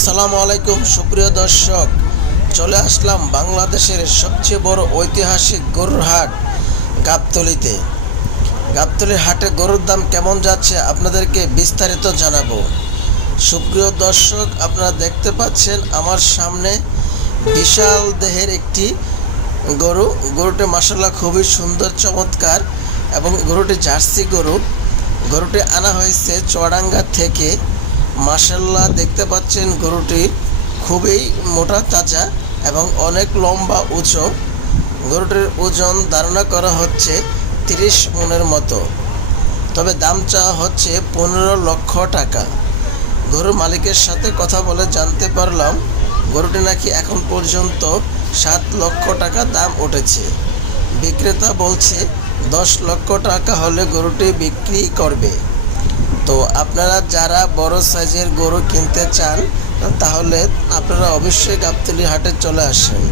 আসসালামু আলাইকুম, সুপ্রিয় দর্শক। চলে আসলাম বাংলাদেশের সবচেয়ে বড় ঐতিহাসিক গরুর হাট, গাবতলিতে। গাবতলির হাটে গরুর দাম কেমন যাচ্ছে আপনাদেরকে বিস্তারিত জানাব। সুপ্রিয় দর্শক, আপনারা দেখতে পাচ্ছেন আমার সামনে বিশাল দেহের একটি গরু। গরুটি মাসাল্লাহ খুবই সুন্দর, চমৎকার এবং গরুটি জার্সি গরু। গরুটি আনা হয়েছে চুয়াডাঙ্গা থেকে মাসাল্লাহ দেখতে পাচ্ছেন গরুটি খুবই মোটা তাজা এবং অনেক লম্বা উঁচু। গরুটির ওজন ধারণা করা হচ্ছে তিরিশ মনের মতো। তবে দাম চাওয়া হচ্ছে পনেরো লক্ষ টাকা। গরুর মালিকের সাথে কথা বলে জানতে পারলাম, গরুটি নাকি এখন পর্যন্ত সাত লক্ষ টাকা দাম উঠেছে। বিক্রেতা বলছে, দশ লক্ষ টাকা হলে গরুটি বিক্রি করবে। তো আপনারা যারা বড় সাইজের গরু কিনতে চান, তাহলে আপনারা অবশ্যই গাবতলি হাটে চলে আসেন।